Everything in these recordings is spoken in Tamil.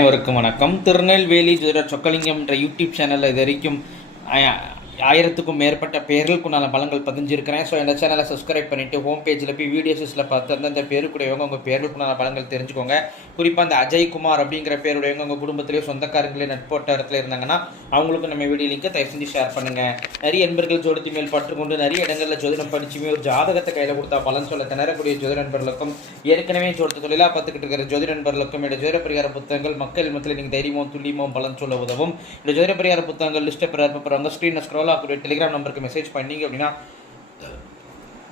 அனைவருக்கும் வணக்கம். திருநெல்வேலி சொக்கலிங்கம் என்ற யூடியூப் சேனலில் இது வரைக்கும் ஆயிரத்துக்கும் மேற்பட்ட பேர்களுக்குண்டான பலங்கள் பதிஞ்சிருக்கிறேன். ஸோ இந்த சேனலை சப்ஸ்கிரைப் பண்ணிவிட்டு ஹோம் பேஜில் போய் வீடியோஸில் பார்த்து அந்தந்த பேருக்குடையவங்க உங்கள் பேர்களுக்குண்டான பலங்கள் தெரிஞ்சுக்கோங்க. குறிப்பாக அந்த அஜய்குமார் அப்படிங்கிற பேருடையவங்க உங்கள் குடும்பத்திலேயே சொந்தக்காரங்களே நட்போட்டாரத்தில் இருந்தாங்கன்னா அவங்களுக்கு நம்ம வீடியோ லிங்கை தயவு செஞ்சு ஷேர் பண்ணுங்கள் நிறைய நண்பர்கள் ஜோதிடத்து மேல் பற்றுக்கொண்டு நிறைய இடங்களில் ஜோதிடம் படிச்சுமே ஒரு ஜாதகத்தை கையில் கொடுத்தா பலன் சொல்ல திணறக்கூடிய ஜோதி நண்பர்களுக்கும் ஏற்கனவே ஜோதிட தொழிலாக பார்த்துக்கிட்டு இருக்கிற ஜோதிட நண்பர்களுக்கும் இந்த ஜோதிட பரிகார புத்தகங்கள் மக்கள் மத்தியில் நீங்கள் தைரியமும் துல்லியமும் பலன் சொல்ல உதவும். இந்த ஜோதிட பரிகார புத்தகங்கள் லிஸ்ட்டை பிறப்பு அப்புறம் ஸ்க்ரீனில் ஸ்க்ரோல் ஆகக்கூடிய டெலிகிராம் நம்பருக்கு மெசேஜ் பண்ணீங்க அப்படின்னா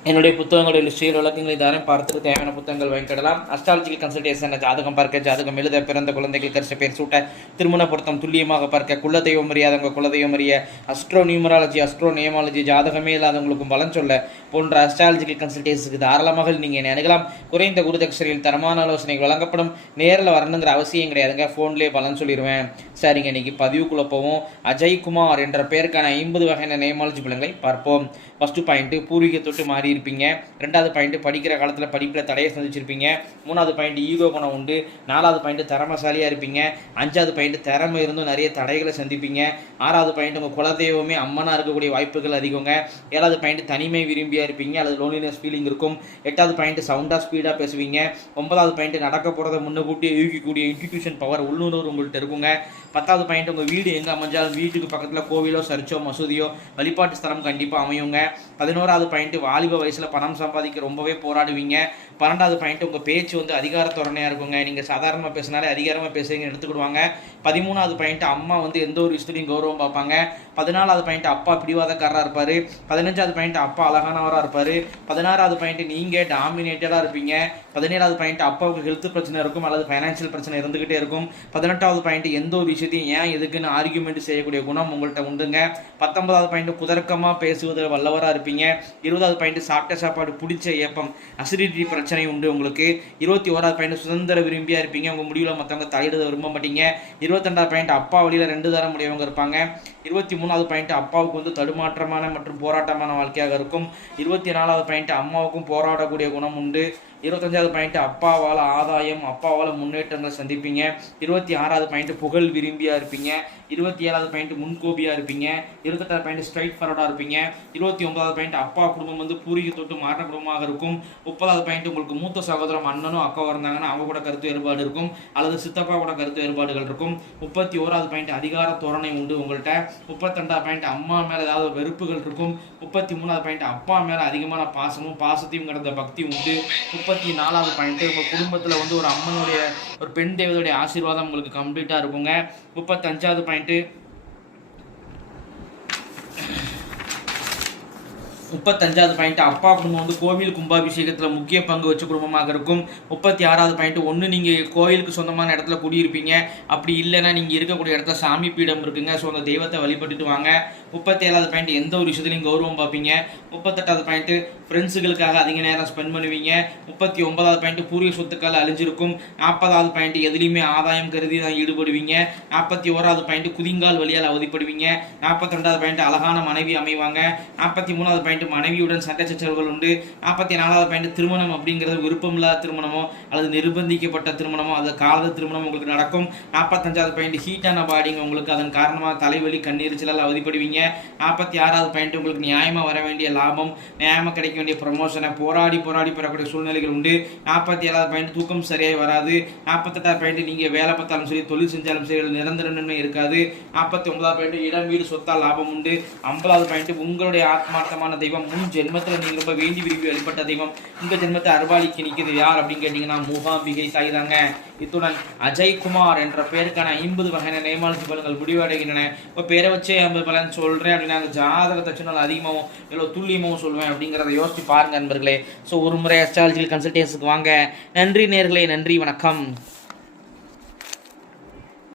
என்னுடைய புத்தகங்களுடைய லிஸ்டில் விளக்கங்களை தாரம் பார்த்துட்டு தேவையான புத்தகங்கள் வாங்கிக்கிடலாம். அஸ்ட்ராலஜிக்கல் கன்சல்டேஷன் ஜாதகம் பார்க்க ஜாதகம் எழுத பிறந்த குழந்தைகள் கரிச பேர் சூட்ட திருமண பொருத்தம் துல்லியமாக பார்க்க குலதெய்வம் அறியாதவங்க குலதெய்வம் அறிய அஸ்ட்ரோ நியூமராலஜி அஸ்ட்ரோ நியமாலஜி ஜாதகமே இல்லாதவங்களுக்கும் பலன் சொல்ல போன்ற அஸ்ட்ராலஜிக்கல் கன்சல்டேஷனுக்கு தாராளமாக நீங்கள் என்னை அணுகலாம். குறைந்த குருதட்சணையில் தரமான ஆலோசனை வழங்கப்படும். நேரில் வரணுங்கிற அவசியம் கிடையாதுங்க ஃபோன்லேயே பலன் சொல்லிடுவேன் சரிங்க இன்னைக்கு பதிவுக்குள்ள போவோம். அஜய்குமார் என்ற பெயருக்கான ஐம்பது வகையான நேமாலஜி பலன்களை பார்ப்போம். ஃபஸ்ட்டு பாயிண்ட்டு பூர்வீகத்தொட்டு மாறி இருப்பீங்க. ரெண்டாவது பாயிண்ட்டு படிக்கிற காலத்தில் படிப்பில் தடையை சந்திச்சிருப்பீங்க. மூணாவது பாயிண்ட் ஈகோ குணம் உண்டு. நாலாவது பாயிண்ட் திறமசாலியாக இருப்பீங்க. அஞ்சாவது பாயிண்ட் திறமை இருந்தும் நிறைய தடைகளை சந்திப்பீங்க. ஆறாவது பாயிண்ட் உங்கள் குலதெய்வமே அம்மனாக இருக்கக்கூடிய வாய்ப்புகள் அதிகங்க. ஏழாவது பாயிண்ட் தனிமை விரும்பியாக இருப்பீங்க. அல்லது லோன்லினஸ் ஃபீலிங் இருக்கும். எட்டாவது பாயிண்ட் சவுண்டாக ஸ்பீடாக பேசுவீங்க. ஒன்பதாவது பாயிண்ட் நடக்க போகிறத முன்னக்கூட்டி யூகிக்கக்கூடிய இன்ஸ்டிடியூஷன் பவர் உள்ளுணர்வு உங்கள்கிட்ட இருக்குங்க. பத்தாவது பாயிண்ட் உங்கள் வீடு எங்கே அமைஞ்சாலும் வீட்டுக்கு பக்கத்தில் கோவிலோ சர்ச்சோ மசூதியோ வழிபாட்டு ஸ்தலம் கண்டிப்பாக அமையுங்க. பதினோராவது பாயிண்ட் வாலிப வயசில் பணம் சம்பாதிக்க ரொம்பவே போராடுவீங்க. பன்னெண்டாவது பாயிண்ட் உங்கள் பேச்சு வந்து அதிகார தோரணையாக இருக்குங்க. நீங்கள் சாதாரணமாக பேசினாலே அதிகாரமாக பேசுறீங்க எடுத்துக்கிடுவாங்க. பதிமூணாவது பாயிண்ட் அம்மா வந்து எந்த ஒரு விஷயத்துலையும் கௌரவம் பார்ப்பாங்க. பதினாலாவது பாயிண்ட் அப்பா பிடிவாதக்காரராக இருப்பார். பதினஞ்சாவது பாயிண்ட் அப்பா அழகானவராக இருப்பார். பதினாறாவது பாயிண்ட் நீங்கள் டாமினேட்டடாக இருப்பீங்க. பதினேழாவது பாயிண்ட் அப்பாவுக்கு ஹெல்த் பிரச்சனை இருக்கும் அல்லது ஃபைனான்ஷியல் பிரச்சனை இருந்துகிட்டே இருக்கும். பதினெட்டாவது பாயிண்ட் எந்த ஒரு விஷயத்தையும் ஏன் எதுக்குன்னு ஆர்கியூமெண்ட் செய்யக்கூடிய குணம் உங்கள்கிட்ட உண்டுங்க. பத்தொன்பதாவது பாயிண்ட் குதர்க்கமாக பேசுவதில் வல்லவராக இருப்பீங்க. இருபதாவது பாயிண்ட் சாப்பிட்ட சாப்பாடு பிடிச்ச ஏப்பம் அசிடிட்டி பிரச்சனை உண்டு உங்களுக்கு. இருபத்தி ஓராவது பாயிண்ட் சுதந்திர விரும்பியாக இருப்பீங்க. உங்கள் முடிவில் மற்றவங்க தலையிட விரும்ப மாட்டீங்க. இருபத்தெண்டாவது பாயிண்ட் அப்பா வழியில் ரெண்டு தரம் முடியவங்க இருப்பாங்க. இருபத்தி மூணாவது பாயிண்ட் அப்பாவுக்கு வந்து தடுமாற்றமான மற்றும் போராட்டமான வாழ்க்கையாக இருக்கும். இருபத்தி நாலாவது பாயிண்ட் அம்மாவுக்கும் போராடக்கூடிய குணம் உண்டு. இருபத்தஞ்சாவது பாயிண்ட் அப்பாவால் ஆதாயம் அப்பாவால் முன்னேற்றங்களை சந்திப்பீங்க. இருபத்தி ஆறாவது பாயிண்ட் புகழ் விரும்பியாக இருப்பீங்க. இருபத்தி ஏழாவது பாயிண்ட் முன்கோபியாக இருப்பீங்க. இருபத்தெட்டாவது பாயிண்ட் ஸ்ட்ரைட் ஃபார்வர்டாக இருப்பீங்க. இருபத்தி ஒன்பதாவது பாயிண்ட் அப்பா குடும்பம் வந்து பூர்வீக தொட்டு மாற்ற குடும்பமாக இருக்கும். முப்பதாவது பாயிண்ட் உங்களுக்கு மூத்த சகோதரம் அண்ணனும் அக்காவும் இருந்தாங்கன்னா அவங்க கூட கருத்து வேறுபாடு இருக்கும். அல்லது சித்தப்பா கூட கருத்து வேறுபாடுகள் இருக்கும். முப்பத்தி ஓராவது பாயிண்ட் அதிகார தோரணை உண்டு உங்கள்கிட்ட முப்பத்தெண்டாவது பாயிண்ட் அம்மா மேலே ஏதாவது வெறுப்புகள் இருக்கும். முப்பத்தி மூணாவது பாயிண்ட் அப்பா மேலே அதிகமான பாசமும் பாசத்தையும் கடந்த பக்தி உண்டு. முப்பத்தி நாலாவது பாயிண்ட் உங்கள் குடும்பத்தில் வந்து ஒரு அம்மனுடைய ஒரு பெண் தேவதையுடைய ஆசீர்வாதம் உங்களுக்கு கம்ப்ளீட்டாக இருக்குங்க. முப்பத்தஞ்சாவது பாயிண்ட் பாயிண்ட்டு முப்பத்தஞ்சாவது பாயிண்ட் அப்பா குடும்பம் வந்து கோவில் கும்பாபிஷேகத்தில் முக்கிய பங்கு வச்ச குடும்பமாக இருக்கும். முப்பத்தி ஆறாவது பாயிண்ட் ஒன்று நீங்கள் கோயிலுக்கு சொந்தமான இடத்துல குடியிருப்பீங்க. அப்படி இல்லைன்னா நீங்கள் இருக்கக்கூடிய இடத்துல சாமி பீடம் இருக்குங்க. ஸோ அந்த தெய்வத்தை வழிபட்டுட்டு வாங்க. முப்பத்தி ஏழாவது பாயிண்ட் எந்த ஒரு விஷயத்துலையும் கௌரவம் பார்ப்பீங்க. முப்பத்தெட்டாவது பாயிண்ட் ஃப்ரெண்ட்ஸுகளுக்காக அதிக நேரம் ஸ்பெண்ட் பண்ணுவீங்க. முப்பத்தி ஒன்பதாவது பாயிண்ட் பூர்வீக சொத்துக்கள் அழிஞ்சிருக்கும். நாற்பதாவது பாயிண்ட் எதுலேயுமே ஆதாயம் கருதி தான் ஈடுபடுவீங்க. நாற்பத்தி ஓராவது பாயிண்ட் குதிங்கால் வழியால் அவதிப்படுவீங்க. நாற்பத்தி ரெண்டாவது பாயிண்ட் அழகான மனைவி அமைவாங்க. நாற்பத்தி மூணாவது பாயிண்ட் மனைவியுடன் சண்டை சச்சரவுகள் உண்டு. நாற்பத்தி நாலாவது பாயிண்ட் திருமணம் அப்படிங்கிறது விருப்பமில்லாத திருமணமோ அல்லது நிர்பந்திக்கப்பட்ட திருமணமோ அது கால திருமணம் உங்களுக்கு நடக்கும். நாற்பத்தஞ்சாவது பாயிண்ட் ஹீட்டான பாடிங்க உங்களுக்கு அதன் காரணமாக தலைவலி கண்ணீரிச்சலால் அவதிப்படுவீங்க. நாற்பத்தி ஆறாவது பாயிண்ட் உங்களுக்கு நியாயமாக வர வேண்டிய லாபம் நியாயமாக கிடைக்க வேண்டிய ப்ரமோஷனை போராடி போராடி பெறக்கூடிய சூழ்நிலைகள் உண்டு. நாற்பத்தி ஏழாவது பாயிண்ட் தூக்கம் சரியாக வராது. நாற்பத்தெட்டாவது பாயிண்ட் நீங்கள் வேலை பார்த்தாலும் சரி தொழில் செஞ்சாலும் சரி நிரந்தர நன்மை இருக்காது. நாற்பத்தி ஒன்பதாவது பாயிண்ட் இடம் வீடு சொத்தால் லாபம் உண்டு. ஐம்பதாவது பாயிண்ட் உங்களுடைய ஆத்மார்த்தமான தெய்வம். முன் ஜென்மத்தில் நீங்கள் ரொம்ப வேண்டி விரும்பி வழிபட்ட தெய்வம். இந்த ஜென்மத்தை அருவாளிக்கு நிற்கிறது யார் அப்படின்னு கேட்டிங்கன்னா மூகாம்பிகை தாய் தாங்க. இத்துடன் அஜய்குமார் என்ற பெயருக்கான ஐம்பது வகையான நேமாலஜி பலன்கள் முடிவடைகின்றன. இப்போ பேரை வச்சே ஐம்பது பலன் சொல்கிறேன் அப்படின்னா ஜாதக ஜாதகத்தை சொன்னால் அதிகமாகவும் எவ்வளோ துல்லியமாகவும் சொல்லுவேன் அப்படிங்கிறத யோசிச்சு பாருங்கள் நண்பர்களே. ஸோ ஒரு முறை அஸ்ட்ராலஜிக்கல் கன்சல்டேஷனுக்கு வாங்க. நன்றி நேர்களே நன்றி வணக்கம்.